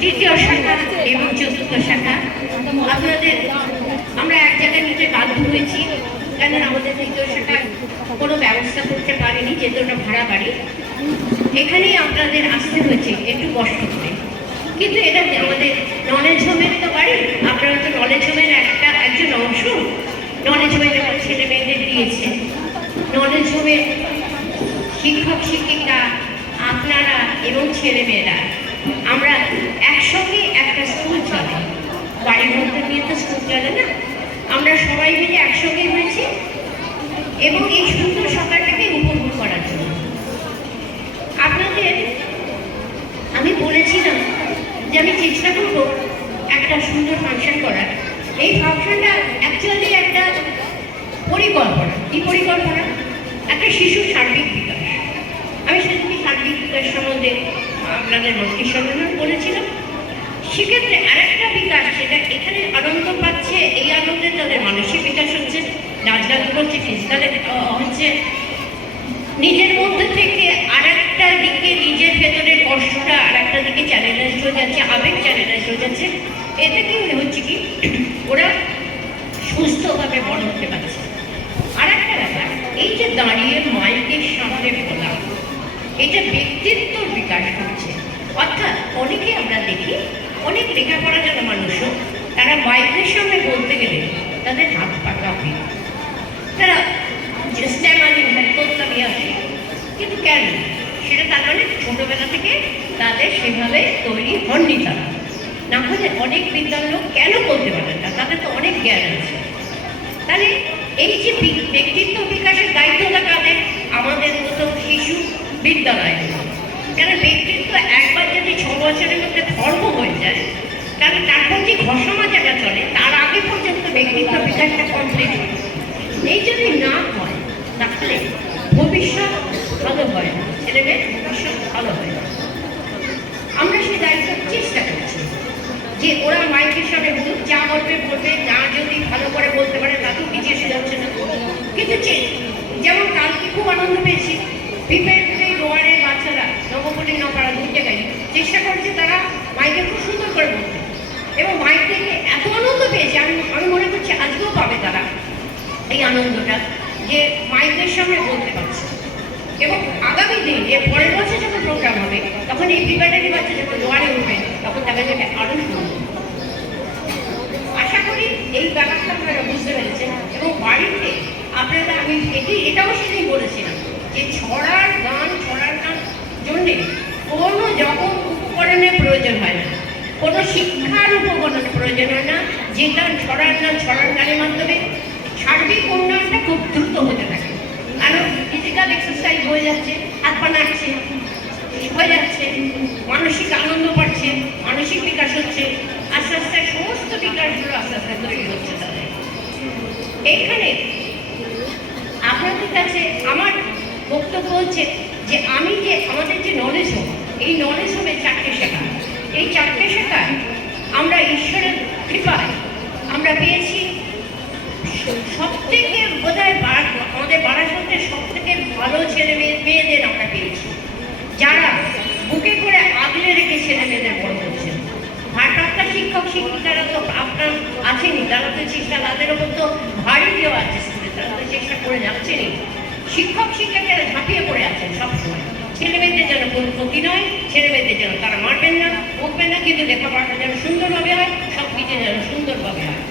তৃতীয় শাখা এবং চতুর্থ শাখা আপনাদের আমরা এক জায়গায় নিচে হয়েছি, কেন আমাদের দ্বিতীয় শাখায় কোনো ব্যবস্থা করতে পারেনি, যেহেতু ওটা ভাড়া বাড়ি। এখানেই আপনাদের আসতে হয়েছে একটু কষ্ট করে, কিন্তু এটা আমাদের নলেজ হোমের তো বাড়ি, আপনারা তো নলেজ হোমের একজন অংশ। নলেজ হোমে যখন ছেলে মেয়েদের দিয়েছে, নলেজ হোমের শিক্ষক শিক্ষিকা আপনারা এবং ছেলে মেয়েরা আমরা একসঙ্গে একটা স্কুল চালাই। বাড়ির মধ্যে নিয়ে তো স্কুল চলে না, আমরা সবাই মিলে একসঙ্গে হয়েছি এবং এই সুন্দর সকালটাকে উপভোগ করার জন্য। আপনাদের আমি বলেছিলাম যে আমি চেষ্টা করব একটা সুন্দর ফাংশন করার। এই ফাংশনটা অ্যাকচুয়ালি একটা পরিকল্পনা। কি পরিকল্পনা? একটা শিশুর সার্বিক বিকাশ। আমি সেদিকে সার্বিক বিকাশ সম্বন্ধে আপনাদের মন্ত্রী সম্মেলন বলেছিলাম। সেক্ষেত্রে আরেকটা বিকাশ, সেটা এখানে আনন্দ পাচ্ছে, এই আনন্দে তাদের মানসিক বিকাশ হচ্ছে, নাচগান হচ্ছে, ফিজিক্যাল হচ্ছে, নিজের মধ্যে থেকে আরেকটা দিকে নিজের ভেতরের কষ্টটা আরেকটা দিকে চ্যানেলাইজ হয়ে যাচ্ছে, আবেগ চ্যানেলাইজ হয়ে যাচ্ছে। এতে কি হচ্ছে কি ওরা সুস্থভাবে বড় হতে পারছে। আর একটা ব্যাপার, এই যে দাঁড়িয়ে মাইকের সামনে বলা, এটা ব্যক্তিত্বর বিকাশ হচ্ছে। অর্থাৎ অনেকে আমরা দেখি, অনেক লেখাপড়া জানা মানুষও তারা মাইকের সামনে বলতে গেলে তাদের হাত পা কাঁপে, তারা স্ট্যামারিং তোতলামি আসে। কিন্তু কেন? সেটা তার মানে ছোটবেলা থেকে তাদের সেভাবে তৈরি হননি। তারা না হলে অনেক বিদ্যার লোক কেন বলতে পারেন না? তাদের তো অনেক জ্ঞান আছে। তাহলে এই যে ব্যক্তিত্ব বিকাশের দায়িত্বটা কাদের? আমাদের মতো শিশু বিদ্যালয়। কেন ব্যক্তিত্ব একবার যদি 6 বছরের মধ্যে ধর্ম হয়ে যায়, তাহলে তারপর যে ঘষমাজাটা চলে তার আগে পর্যন্ত ব্যক্তিত্ব বিকাশটা কমপ্লিট। এই যদি না হয় তাহলে ভবিষ্যৎ ভালো হয় না, ছেলেমেয়ের ভবিষ্যৎ ভালো হয় না। আমরা সেই দায়িত্ব চেষ্টা করছি যে ওরা মাইকের সামনে বলুক, যা বলবে বলবে, না যদি ভালো করে বলতে পারে তাতেও কিছু এসে যাচ্ছে না। কিন্তু যেমন কালকে খুব আনন্দ পেয়েছি, প্রিপেয়ার রোয়ারের বাচ্চারা নবপল্লী নপাড়া 2 জায়গায় চেষ্টা করেছে, তারা মাইকে খুব সুন্দর করে বলতে, এবং মাইক থেকে এত আনন্দ পেয়েছে। আমি মনে করছি আজকেও পাবে তারা এই আনন্দটা, যে মাইকের সামনে বলতে পারছে। এবং আগামী দিন এর পরের বছর যখন প্রোগ্রাম হবে, তখন এই প্রিপেয়ারি বাচ্চা যখন রোয়ারে উঠবে, তখন তাদের যাবে আরো সুন্দর। আশা করি এই ব্যাপারটা আপনারা বুঝতে পেরেছেন। এবং বাড়িতে আপনারা, আমি এটাও সেদিন বলেছিলাম যে ছড়ার গান জন্যে কোনো যখন উপকরণের প্রয়োজন হয় না, কোনো শিক্ষার উপকরণের প্রয়োজন হয় না, যেটা ছড়ার গানের মাধ্যমে সার্বিক উন্নয়নটা খুব দ্রুত হতে থাকে। আরও ফিজিক্যাল এক্সারসাইজ হয়ে যাচ্ছে, হাত পা নাড়ছে হয়ে যাচ্ছে, মানসিক আনন্দ পাচ্ছে, মানসিক বিকাশ হচ্ছে, আস্তে আস্তে সমস্ত বিকাশগুলো আস্তে আস্তে তৈরি হচ্ছে তাদের। এইখানে আপনাদের কাছে আমার বক্তব্য হচ্ছে যে আমি যে আমাদের যে নলেজ হোম, এই নলেজ হোমের 4টে শাখা, এই 4টে শাখায় আমরা ঈশ্বরের কৃপায় আমরা পেয়েছি সবথেকে বোধহয় আমাদের বারাসতের সবথেকে ভালো ছেলে মেয়েদের আমরা পেয়েছি, যারা বুকে করে আগলে রেখে ছেলে মেয়েদের বড় করছেন। ভারপ্রাপ্ত শিক্ষক শিক্ষিকারা তো আপনার আছেনই, তারা তো চেষ্টা, তাদের ওপর তো ভারী দেওয়া আছে স্কুলে, তারা তো চেষ্টা করে যাচ্ছেনই। শিক্ষক শিক্ষিকারা ঝাঁপিয়ে পড়ে আছেন সবসময়, ছেলে মেয়েদের যেন কোনো ক্ষতি নয়, ছেলে মেয়েদের যেন তারা মারবেন না, বকবেন না, কিন্তু লেখাপড়াটা যেন সুন্দরভাবে হয়, সব কিছু যেন সুন্দরভাবে হয়।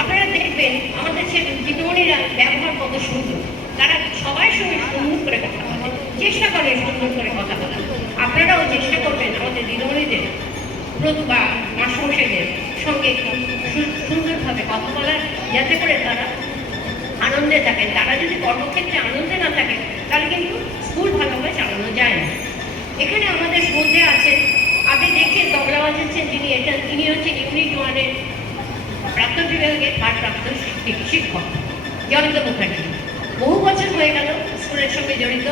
আপনারা দেখবেন আমাদের দিদিমণিরা ব্যবহার কত সুন্দর, তারা সবার সঙ্গে সুন্দর করে কথা বলে, চেষ্টা করে সুন্দর করে কথা বলার। আপনারাও চেষ্টা করবেন আমাদের দিদিমণিদের বা মাস্টারমশাইদের সঙ্গে সুন্দরভাবে কথা বলার, যাতে করে তারা আনন্দে থাকেন। তারা যদি কর্মক্ষেত্রে আনন্দে না থাকে তাহলে কিন্তু স্কুল ভালোভাবে চালানো যায় না। এখানে আমাদের মধ্যে আছেন, আপনি দেখছেন তবলা বাজাচ্ছেন যিনি, তিনি হচ্ছেন ইউনিট 1-এর প্রাক্তন বিভাগের ভারপ্রাপ্ত শিক্ষক জয়ন্ত মুখার্জি। বহু বছর হয়ে গেল স্কুলের সঙ্গে জড়িত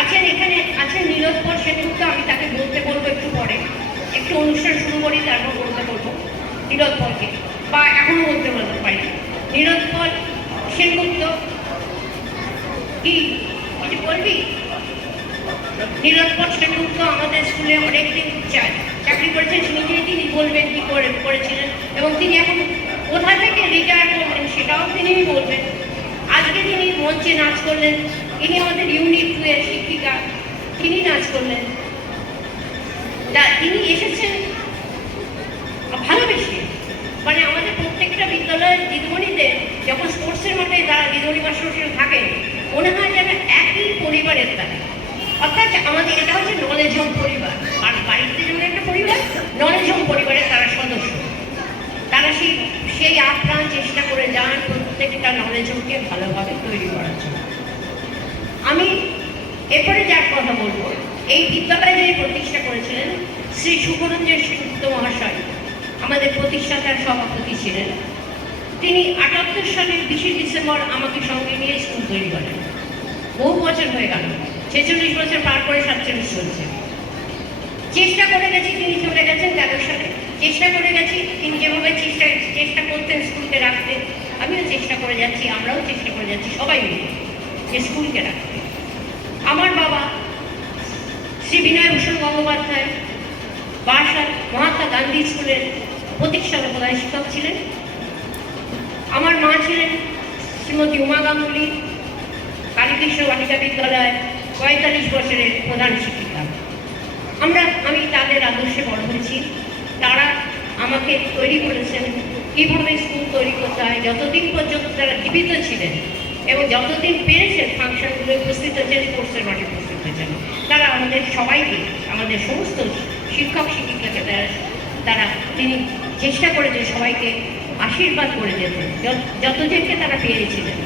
আছেন। এখানে আছেন নীলোৎপল সেনগুপ্ত, আমি তাকে বলতে বলবো একটু পরে, একটু অনুষ্ঠান শুরু করি তারপর বলতে বলবো নীলোৎপলকে, বা এখনো বলতে পারি। নীলোৎপল সেনগুপ্ত কি কিছু বলবি? নীলোৎপল সেনগুপ্ত আমাদের স্কুলে অনেকদিন চাকরি করেছেন, নিজেই তিনি বলবেন কি করেছিলেন, এবং তিনি এখন কোথা থেকে রিটায়ার করলেন সেটাও তিনিই বলবেন। আজকে তিনি মঞ্চে নাচ করলেন, ইনি আমাদের ইউনিট 2 এর শিক্ষিকা, তিনি নাচ করলেন। তিনি এসেছেন ভালোবেসে, মানে আমাদের প্রত্যেকটা বিদ্যালয়ের দিদিমণিদের যখন স্পোর্টসের মাঠে তারা দিদিমণি মাস্টার থাকেন, মনে হয় যেন একই পরিবারের তারা। অর্থাৎ আমাদের এটা হচ্ছে নলেজ হোম পরিবার, আর বাড়িতে যেমন একটা পরিবার, নলেজ হোম পরিবারের তারা সদস্য। তারা সেই আপ্রাণ চেষ্টা করে যান প্রত্যেকটা নলেজ হোমকে ভালোভাবে তৈরি করার জন্য। আমি এরপরে যার কথা বলবো, এই বিদ্যালয়ে যিনি প্রতিষ্ঠা করেছিলেন শ্রী সুখরঞ্জন সেনগুপ্ত মহাশয়, আমাদের প্রতিষ্ঠাতার সভাপতি ছিলেন। তিনি 78 সালের 20 ডিসেম্বর আমাকে সঙ্গে নিয়ে স্কুল তৈরি করেন। বহু বছর হয়ে গেল, 46 বছর পার করে 47 চলছে। চেষ্টা করে গেছি, তিনি চলে গেছেন 13 সালে। চেষ্টা করে গেছি, তিনি যেভাবে চেষ্টা করতেন স্কুলকে রাখতে, আমিও চেষ্টা করে যাচ্ছি, আমরাও চেষ্টা করে যাচ্ছি সবাই মিলে যে স্কুলকে রাখতে। আমার বাবা শ্রী বিনয়ভূষণ গঙ্গোপাধ্যায় বারাসাত মহাত্মা গান্ধী স্কুলের প্রতিষ্ঠাতা প্রধান শিক্ষক ছিলেন। আমার মা ছিলেন শ্রীমতী উমা গাঙ্গুলি, কালীকৃষ্ণ বালিকা বিদ্যালয় 45 বছরের প্রধান শিক্ষিকা। আমি তাদের আদর্শে বড় হয়েছি। তারা আমাকে তৈরি করেছেন কীভাবে স্কুল তৈরি করতে হয়। যতদিন পর্যন্ত তারা জীবিত ছিলেন এবং যতদিন পেরেছেন ফাংশনগুলো উপস্থিত হয়েছেন, স্পোর্টসের মাঠে উপস্থিত হয়েছেন, তারা আমাদের সবাইকে, আমাদের সমস্ত শিক্ষক শিক্ষিকাকে তারা তিনি চেষ্টা করেছেন সবাইকে আশীর্বাদ করে যেতেন যতজনকে তারা পেয়েছিলেন।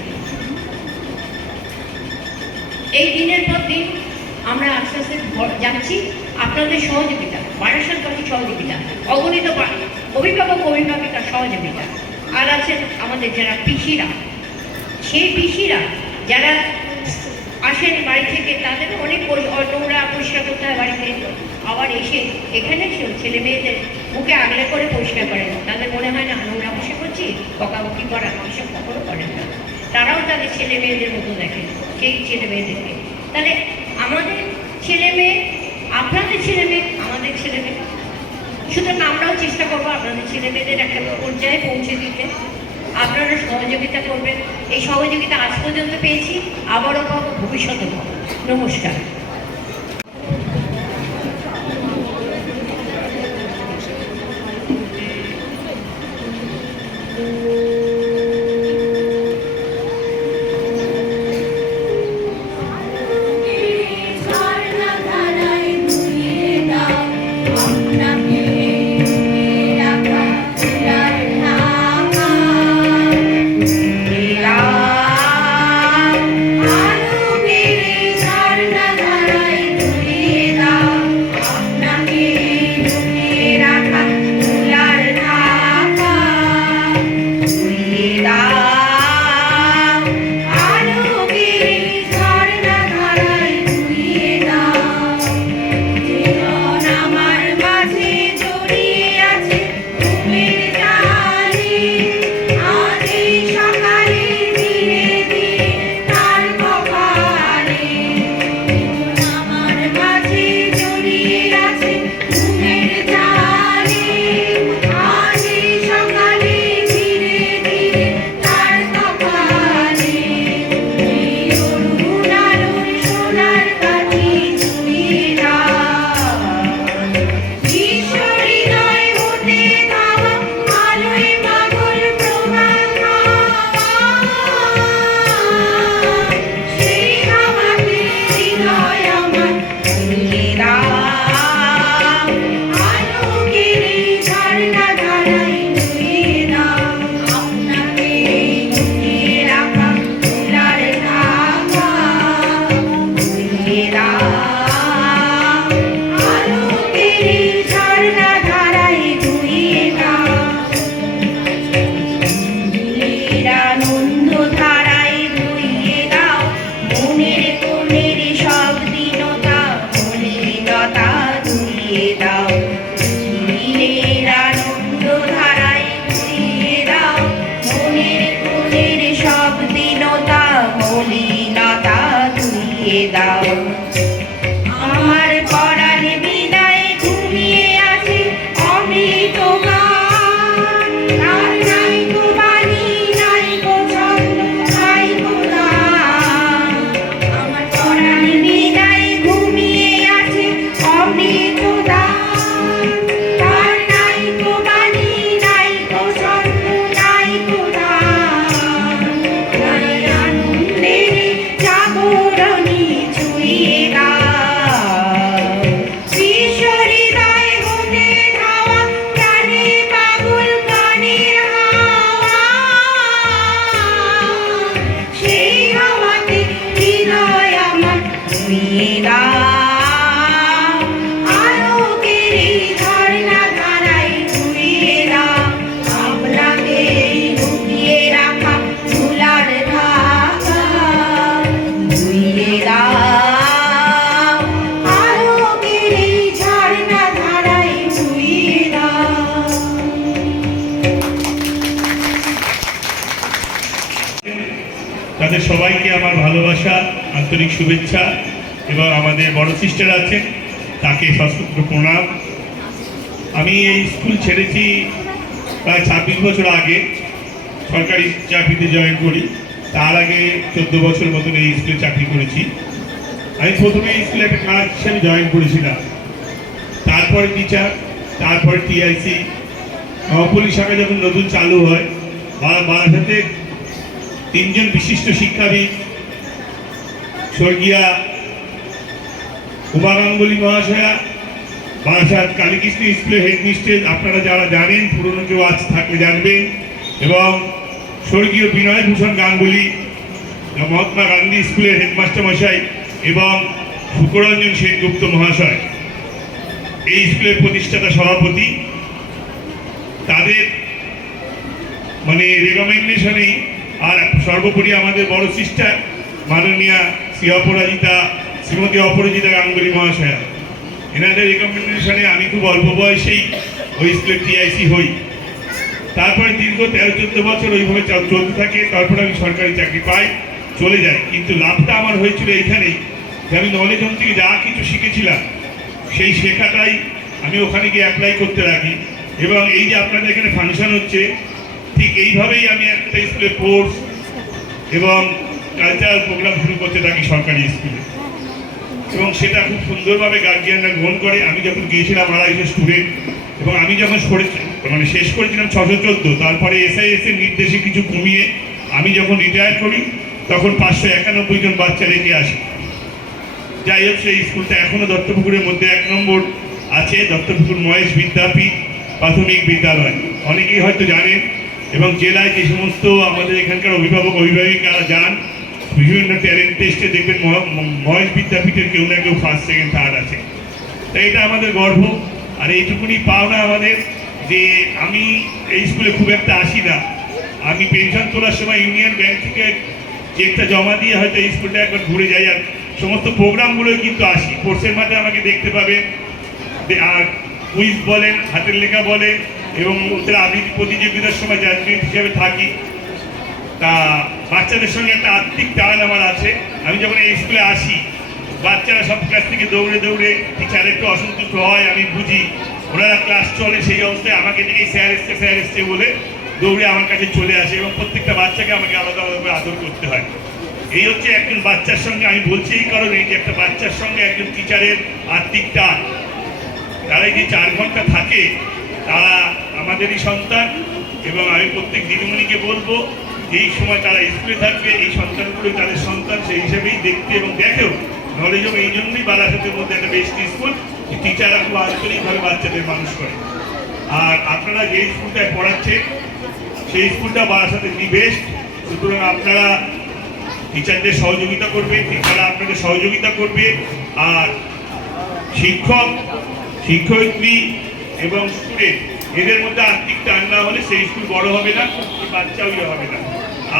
এই দিনের পর দিন আমরা আস্তে আস্তে যাচ্ছি আপনাদের সহযোগিতা, বারাসাতবাসীর সহযোগিতা, অগণিত অভিভাবক অভিভাবিকার সহযোগিতা। আর আছেন আমাদের যারা পিসিরা, সেই পিসিরা যারা আসেন বাড়ি থেকে, তাদের অনেক নোংরা পরিষ্কার করতে হয় বাড়িতে, আবার এসে এখানে ছেলে মেয়েদের মুখে আগলে করে পরিষ্কার করেন। তাদের মনে হয় না নোংরা বসে করছি, বকাবকি করা, এসব কখনো করেন না। তারাও তাদের ছেলে মেয়েদের মতো দেখেন সেই ছেলে মেয়েদেরকে। তাহলে আমাদের ছেলে মেয়ে, আপনাদের ছেলে মেয়ে, আমাদের ছেলে মেয়ে, সুতরাং আমরাও চেষ্টা করবো আপনাদের ছেলে মেয়েদের একটা পর্যায়ে পৌঁছে দিতে। আপনারা সহযোগিতা করবেন। এই সহযোগিতা আজ পর্যন্ত পেয়েছি, আবারও পাবো, ভবিষ্যতে পাবো। নমস্কার। ঘুমিয়ে আছে অমৃত গান, তার নাই তো বাণী তাদের সবাইকে আমার ভালোবাসা, আন্তরিক শুভেচ্ছা, এবং আমাদের বড় সিস্টার আছেন তাকে সশ্রদ্ধ প্রণাম। আমি এই স্কুল ছেড়েছি প্রায় 26 বছর আগে, সরকারি চাকরিতে জয়েন করি। তার আগে 14 বছর মতন এই স্কুলে চাকরি করেছি। আমি প্রথমে এই স্কুলে একটা ক্লাস হিসেবে জয়েন করেছিলাম, তারপরে টিচার, তারপরে টিআইসি। নবপল্লী শাখা যখন নতুন চালু হয়, বারাসাতে 3 জন বিশিষ্ট শিক্ষাবিদ, স্বর্গীয়া উমা গাঙ্গুলি মহাশয়া, বারাসাত কালীকৃষ্ণ স্কুলের হেডমিস্ট্রেস, আপনারা যারা জানেন, পুরনো কেউ আজ থাকলে জানবেন, এবং স্বর্গীয় বিনয় ভূষণ গাঙ্গুলি, মহাত্মা গান্ধী স্কুলের হেডমাস্টার মশাই, এবং শুকরঞ্জন সেনগুপ্ত মহাশয়, এই স্কুলের প্রতিষ্ঠাতা সভাপতি। তাদের মানে রেকমেন্ডেশনেই, আর সর্বোপরি আমাদের বড় সিস্টার মাননীয়া শ্রীমতী অপরাজিতা গাঙ্গুলি মহাশয়া, এনাদের রেকমেন্ডেশনে আমি খুব অল্প বয়সেই ওই স্কুলের টিআইসি হই। তারপরে দীর্ঘ 13-14 বছর ওইভাবে চলতে থাকে। তারপরে আমি সরকারি চাকরি পাই, চলে যাই। কিন্তু লাভটা আমার হয়েছিল এইখানেই যে আমি নলেজ হোম থেকে যা কিছু শিখেছিলাম, সেই শেখাটাই আমি ওখানে গিয়ে অ্যাপ্লাই করতে রাখি। এবং এই যে আপনাদের এখানে ফাংশন হচ্ছে, ঠিক এইভাবেই আমি একটা স্কুলে কোর্স এবং কালচারাল প্রোগ্রাম শুরু করতে থাকি সরকারি স্কুলে, এবং সেটা খুব সুন্দরভাবে গার্জিয়ানরা গ্রহণ করে। আমি যখন গিয়েছিলাম 250 স্টুডেন্ট, এবং আমি যখন শেষ করেছিলাম 614, তারপরে এসআইএস এর নির্দেশে কিছু কমিয়ে আমি যখন রিটায়ার করি তখন 591 জন বাচ্চা রেখে আসি। যাই হোক, সেই স্কুলটা এখনও দত্তপুকুরের মধ্যে 1 নম্বর আছে, দত্তপুকুর মহেশ বিদ্যাপীঠ প্রাথমিক বিদ্যালয়। অনেকেই হয়তো জানেন, এবং জেলায় যে সমস্ত আমাদের এখানকার অভিভাবিকারা যান বিভিন্ন ট্যালেন্ট টেস্টে, দেখবেন মহেশ বিদ্যাপীঠের কেউ না কেউ 1st, 2nd, 3rd আছে। তাই এটা আমাদের গর্ব। আর এইটুকুনি পাওনা আমাদের যে আমি এই স্কুলে খুব একটা আসি না। আমি পেনশন তোলার সময় ইউনিয়ন ব্যাংক থেকে চেকটা জমা দিয়ে হয়তো এই স্কুলটা একবার ঘুরে যাই, আর সমস্ত প্রোগ্রামগুলোই কিন্তু আসি। কোর্সের মাঠে আমাকে দেখতে পাবেন, আর কুইজ বলেন, হাতের লেখা বলেন, এবং ওদের আবৃত্তি প্রতিযোগিতার সময় জাজমেন্ট হিসেবে থাকি। তা বাচ্চাদের সঙ্গে একটা আত্মিক টান আমার আছে। আমি যখন এই স্কুলে আসি, বাচ্চারা সব ক্লাস থেকে দৌড়ে দৌড়ে টিচার একটু অসন্তুষ্ট হয়, আমি বুঝি। ওনারা ক্লাস চলে, সেই অবস্থায় আমাকে দেখে স্যার এসছে বলে দৌড়ে আমার কাছে চলে আসে, এবং প্রত্যেকটা বাচ্চাকে আমাকে আলাদা আলাদা করে আদর করতে হয়। এই হচ্ছে একজন বাচ্চার সঙ্গে, আমি বলছি এই কারণে যে একটা বাচ্চার সঙ্গে একজন টিচারের আত্মিক টান। তারা যে 4 ঘন্টা থাকে, তারা আমাদেরই সন্তান, এবং আমি প্রত্যেক দিদিমণিকে বলবো এই সময় তারা স্কুলে থাকবে, এই সন্তানগুলো তাদের সন্তান, সেই হিসেবেই দেখতে এবং দেখেও। নলেজ হোম এই জন্যই বারাসাতের মধ্যে একটা বেস্ট স্কুল, টিচাররা খুব আন্তরিকভাবে বাচ্চাদের মানুষ করে। আর আপনারা যে স্কুলটায় পড়াচ্ছেন, সেই স্কুলটা বারাসাতের দি বেস্ট। সুতরাং আপনারা টিচারদের সহযোগিতা করবে, টিচাররা আপনাদের সহযোগিতা করবে। আর শিক্ষক, শিক্ষয়িত্রী এবং স্টুডেন্ট, এদের মধ্যে আর্থিক টান না হলে সেই স্কুল বড় হবে না, বাচ্চাও হবে না।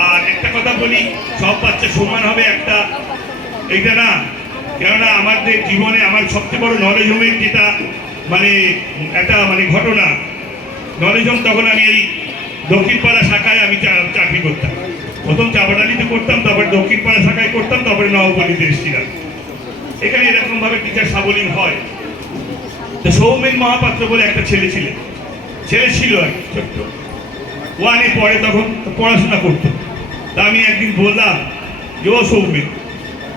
আর একটা কথা বলি, সব বাচ্চা সমান হবে একটা এইটা না। কেননা আমাদের জীবনে আমার সবচেয়ে বড় নলেজ হোমের যেটা একটা ঘটনা, নলেজ হোম তখন আমি এই দক্ষিণপাড়া শাখায় আমি চাকরি করতাম। প্রথম চাপাডালিতে করতাম, তারপরে দক্ষিণপাড়া শাখায় করতাম, তারপরে নবপল্লীতে এসেছিলাম। এখানে এরকমভাবে টিচার সাবলীল হয়। তো সৌমেন মহাপাত্র বলে একটা ছেলে ছিল আর ছোট্ট, 1-এ পড়ে, তখন পড়াশোনা করতো। তা আমি একদিন বললাম যে, ও সৌমেন,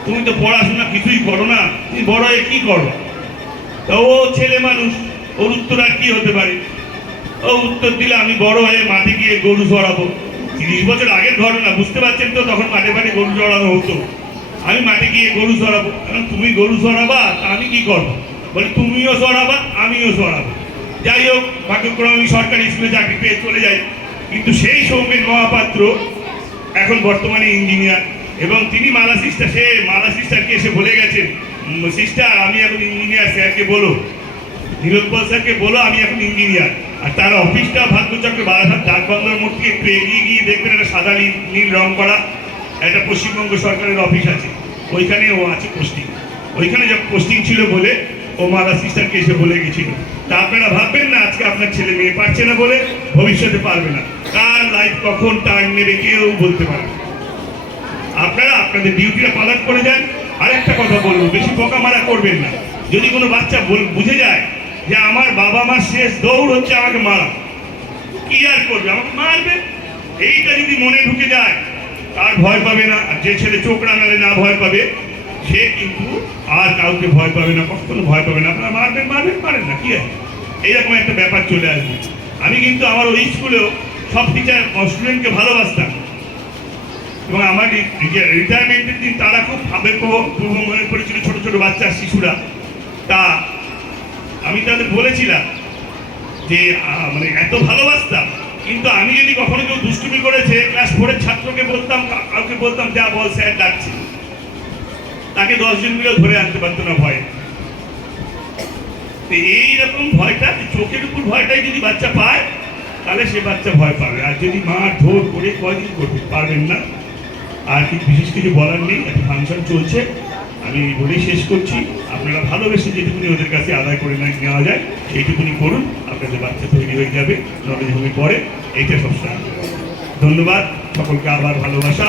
তুমি তো পড়াশোনা কিছুই করো না, তুমি বড় হয়ে কি করো? তা ও ছেলে মানুষ, ওর উত্তর আর কি হতে পারে? ও উত্তর দিলে, আমি বড় হয়ে মাঠে গিয়ে গরু চড়াবো। 30 বছর আগের ঘটনা, বুঝতে পারছেন তো, তখন মাঠে গরু চড়ানো হতো। আমি মাঠে গিয়ে গরু চড়াবো। কারণ তুমি গরু চড়াবা, তা আমি কি করবো? বলে তুমিও চড়াবা, আমিও চড়াবো। যাই হোক, ভাগ্যক্রমে আমি সরকারি স্কুলে চাকরি পেয়ে চলে যাই। কিন্তু সেই সৌমেন মহাপাত্র এখন বর্তমানে ইঞ্জিনিয়ার, এবং তিনি মালা সিস্টারকে এসে বলে গেছেন, সিস্টার আমি এখন ইঞ্জিনিয়ার, স্যারকে বলো, নীলোৎপল স্যারকে বলো আমি এখন ইঞ্জিনিয়ার। আর তার অফিসটা ভাগ্যচক্র বারাসাত ডাকবাংলার মোড় থেকে একটু এগিয়ে গিয়ে দেখবেন একটা সাদা নীল রং করা একটা পশ্চিমবঙ্গ সরকারের অফিস আছে, ওইখানে ও আছে পোস্টিং। ওইখানে যখন পোস্টিং ছিল বলে ও মালা সিস্টারকে এসে বলে গেছিল। তা আপনারা ভাববেন না আজকে আপনার ছেলে মেয়ে পারছে না বলে ভবিষ্যতে পারবে না। কার লাইফ কখন টার্ন নেবে কেউ বলতে পারে না। আপনারা আপনাদের ডিউটিটা পালন করে যান। আর একটা কথা বলবো, বেশি বোকা মারা করবেন না। যদি কোনো বাচ্চা বুঝে যায় যে আমার বাবা মার শেষ দৌড় হচ্ছে আমাকে মারা, কি আর করবে, আমাকে মারবে, এইটা যদি মনে ঢুকে যায় তার ভয় পাবে না। আর যে ছেলে চোখ রাঙালে না ভয় পাবে, সে কিন্তু আর কাউকে ভয় পাবে না, কখনো ভয় পাবে না। আপনারা মারবেন মারবেন পারেন না, কি আছে, এইরকম একটা ব্যাপার চলে আসবে। আমি কিন্তু আমার ওই স্কুলেও সব টিচার স্টুডেন্টকে ভালোবাসতাম, এবং আমার রিটায়ারমেন্টের দিন তারা খুব আবেগপূর্ণ মনে করেছিল, ছোট ছোট বাচ্চা শিশুরা। তা আমি তাদের বলেছিলাম যে মানে এত ভালোবাসতাম, কিন্তু আমি যদি কখনো কেউ দুষ্টুমি করেছে, ক্লাস 4-এর ছাত্রকে বলতাম, কাউকে বলতাম যা বল স্যার ডাকছে, তাকে 10 জন মিলেও ধরে আনতে পারতো না ভয়। এইরকম ভয়টা, চোখের উপর ভয়টাই যদি বাচ্চা পায় তাহলে সে বাচ্চা ভয় পাবে। আর যদি মার ধর করে কয়দিন করতে পারবেন না। আর বিশেষ কিছু বলার নেই, একটা ফাংশন চলছে, আমি বলেই শেষ করছি। আপনারা ভালোবেসে যেটুকুনি ওদের কাছে আদায় করে নেওয়া যায় সেইটুকুনি করুন, আপনাদের বাচ্চা তৈরি হয়ে যাবে নলেজ হোমে পড়ে, এইটা সবসময়। ধন্যবাদ সকলকে, আবার ভালোবাসা।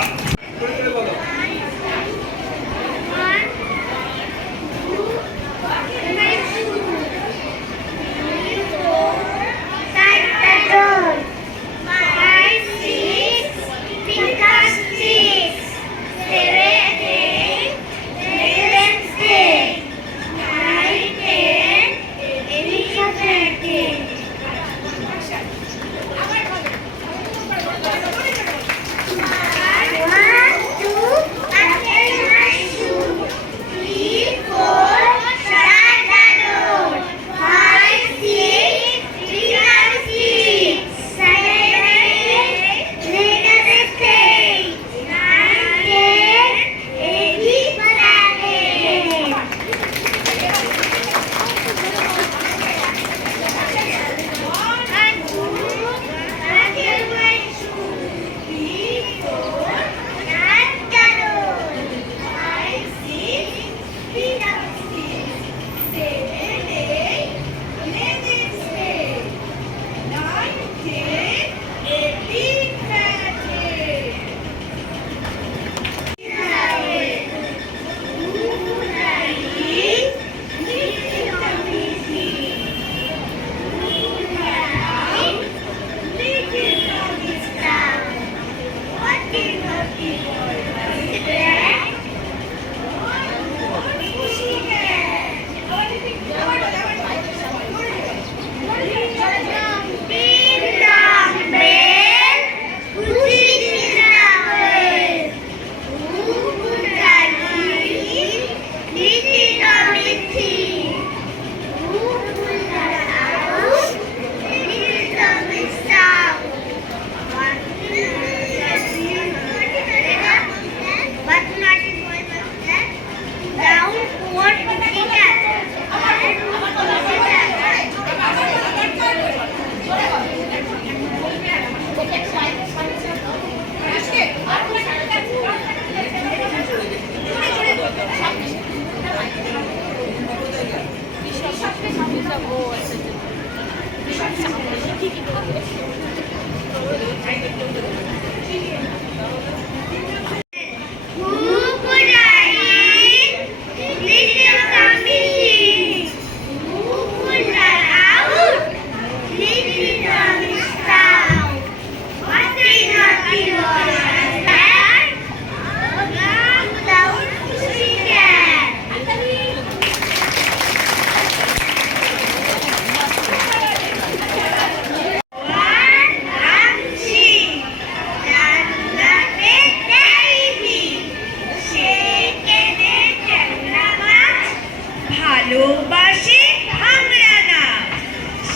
ভালোবাসে ভাঙড়া নাচ,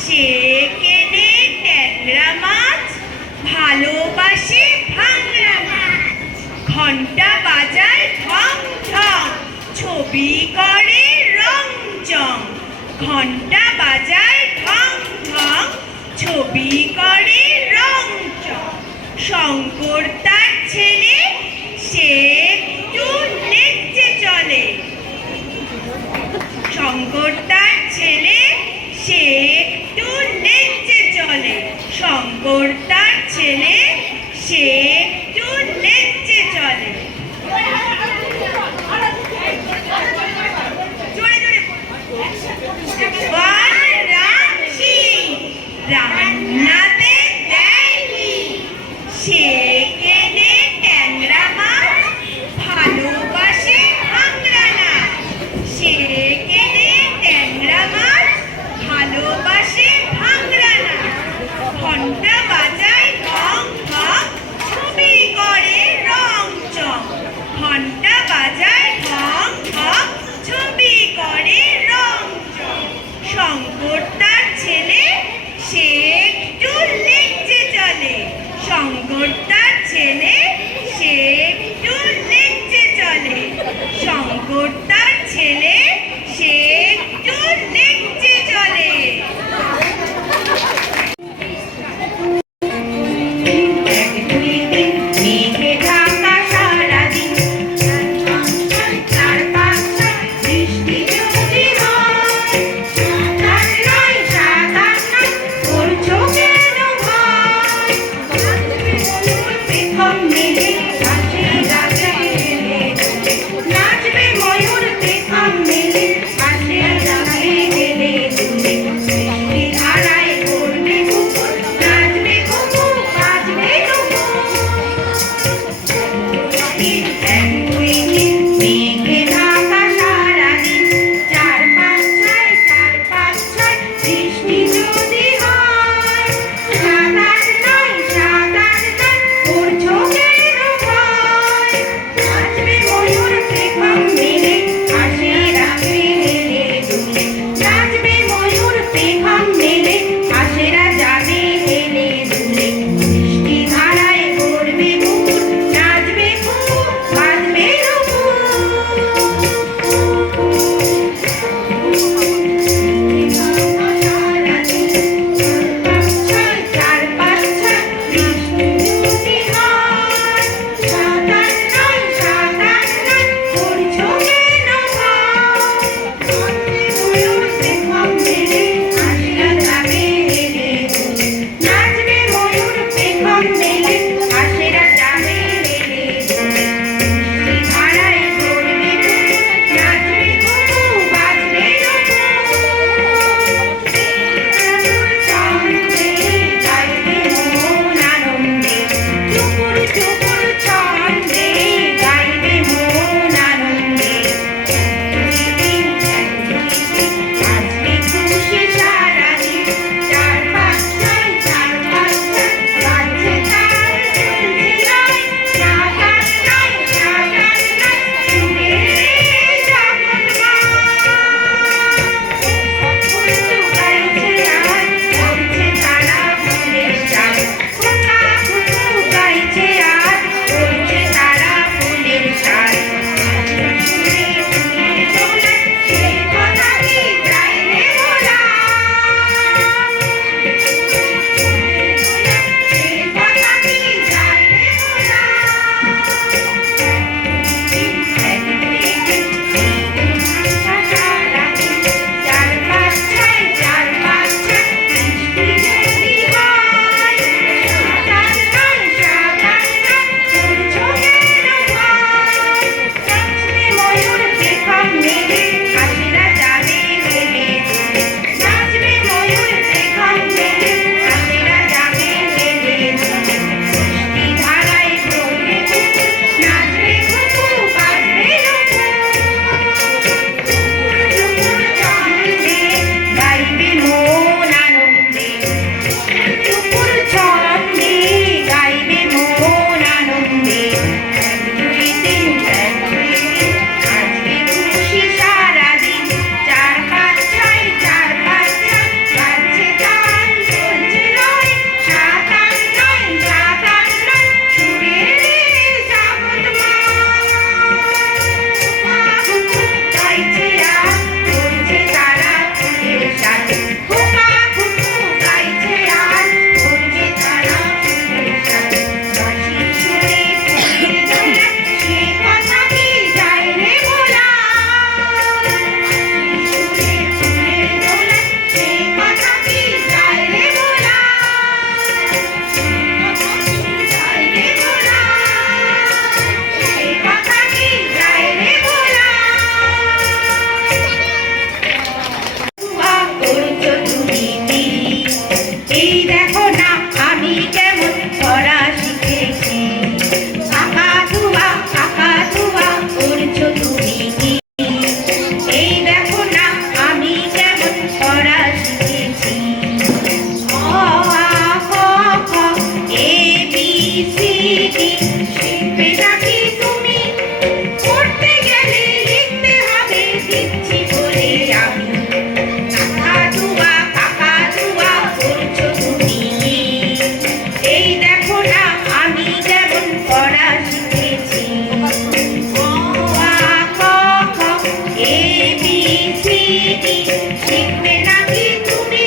সে কেনে ট্যাংরা মাছ। ভালোবাসে ভাঙড়া নাচ, ঘন্টা বাজায় ঢং ঢং, ছবি করে রং চং। ঘন্টা বাজায় ঢং ঢং, ছবি করে রং চং। শঙ্কর তার ছেলে, সে একটু নেচে চলে। শঙ্কর তার ছেলে, সে একটু নেচে চলে। শঙ্কর তার ছেলে, সে একটু নেচে চলে। মেলে হাসি রাতে গেলে নাচবে ময়ূর পেখম মেলে হাসি রাতে গেলে বৃষ্টি ধারায় করবে কুকুর নাচবে কুকুর বাজবে কুকুর এক দুই তিন মেঘে ঢাকা সারাদিন চার পাঁচ ছয় বৃষ্টি যদি হয় সাত আট নয় করছো কেন ভয় নাচবে ময়ূর পেখম মেলে হাসি রাতে গেলে দুলে নাচবে ময়ূর পেখম মেলে হাসিরা যাবে গেলে দুলে বৃষ্টি ধারায় করবে কুকুর নাচবে কুকুর বাজবে চার পাঁচ ছয় বৃষ্টি যদি হয় সাত আট নয় করছো কেন ভয় ময়ূর পেখম মেলে হাসিরা যাবে গেলে দুলে নাচবে ময়ূর পেখম মেলে হাসিরা যাবে গেলে দুলে বৃষ্টি ধারায় করবে কুকুর নাচবে কুকুর বাজবে ছন্দে গাইবে মন আনন্দে আজকে খুশি সারাদিন চার পাঁচ ছয় বাজছে তার চলছে নয় সাত আট নয় শুনে জগৎ গাইছে আর করছে তারা ফুলের চাল খোকা খুকু গাইছে আর করছে তারা ফুলের চাল শুনে শুনে দোলে সে কথা কি যায় রে ভোলা সে কথা কি যায় রে ভোলা চার পাঁচ ছয় বৃষ্টি যদি হয় সাত আট নয় করছো কেন ভয় নাচবে ময়ূর পেখম মেলে হাসিরা যাবে গেলে দুলে নাচবে ময়ূর পেখম মেলে হাসিরা যাবে গেলে দুলে বৃষ্টি ধারায় করবে কুকুর নাচবে কুকুর বাজবে ছন্দে গাইবে মন আনন্দে ছন্দে গাইবে মন আনন্দে এক দুই তিন আজকে খুশি সারাদিন চার পাঁচ ছয় বাজছে তাল চলছে নয় সাত আট নয় শুনে রে জগৎ গাইছে আর করছে তারা ফুলের সাজ খোকা খুকু গাইছে আর করবে তারা ফুলের সাজ বাঁশি সুরে ফুলের দোলা সে কথা কি যায় রে ভোলা সুরে ফুলের দোলা সে কথা কি যায় রে ভোলা যায় রে ভোলা সে কথা কি যায় রে ভোলা করছো তুমি দিদি এই দেখো না আমি কেমন পড়া শিখেছি কাকাতুয়া করছো তুমি কি এই দেখো না আমি কেমন পড়া শিখেছি অ আ ক খ এ বি সি ডি শিখবে নাকি তুমি পড়তে গেলে লিখতে হবে দিচ্ছি বলে আমি কাকাতুয়া করছো তুমি কি এই দেখো না আমি কেমন পড়া শিখেছি অ আ ক খ এ বি সি ডি শিখবে নাকি তুমি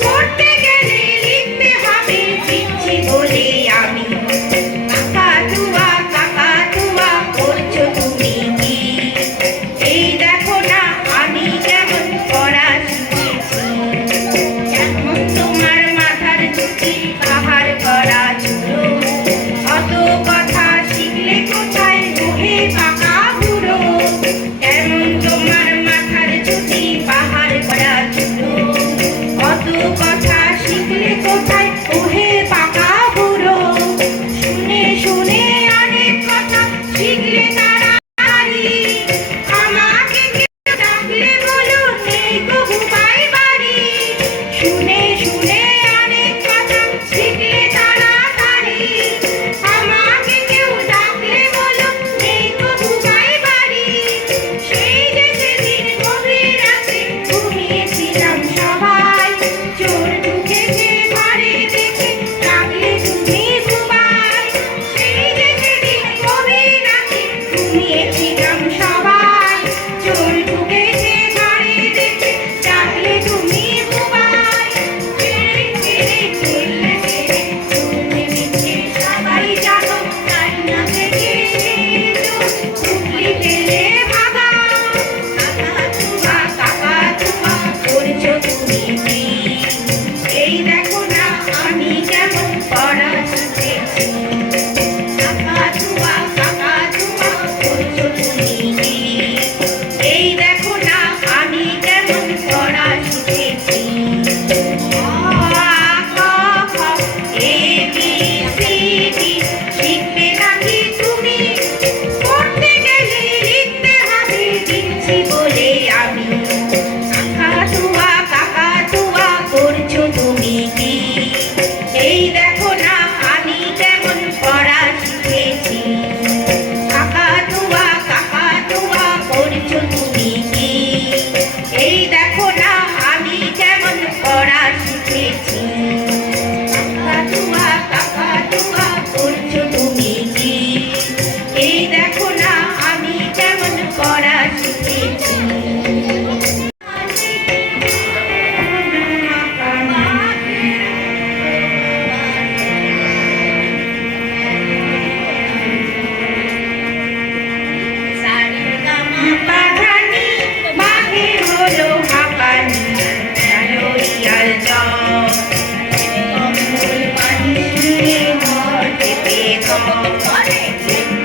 পড়তে গেলে লিখতে হবে দিচ্ছি বলে আমি কাকাতুয়া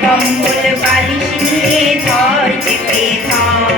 কম্বল বালিশ নিয়ে ধর চেপে ধর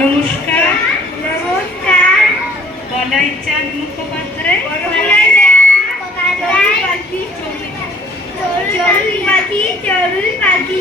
নমস্কার, নমস্কার। বলাই চাঁদ মুখোপাধ্যায়, চড়ুই পাখি, চড়ুই পাখি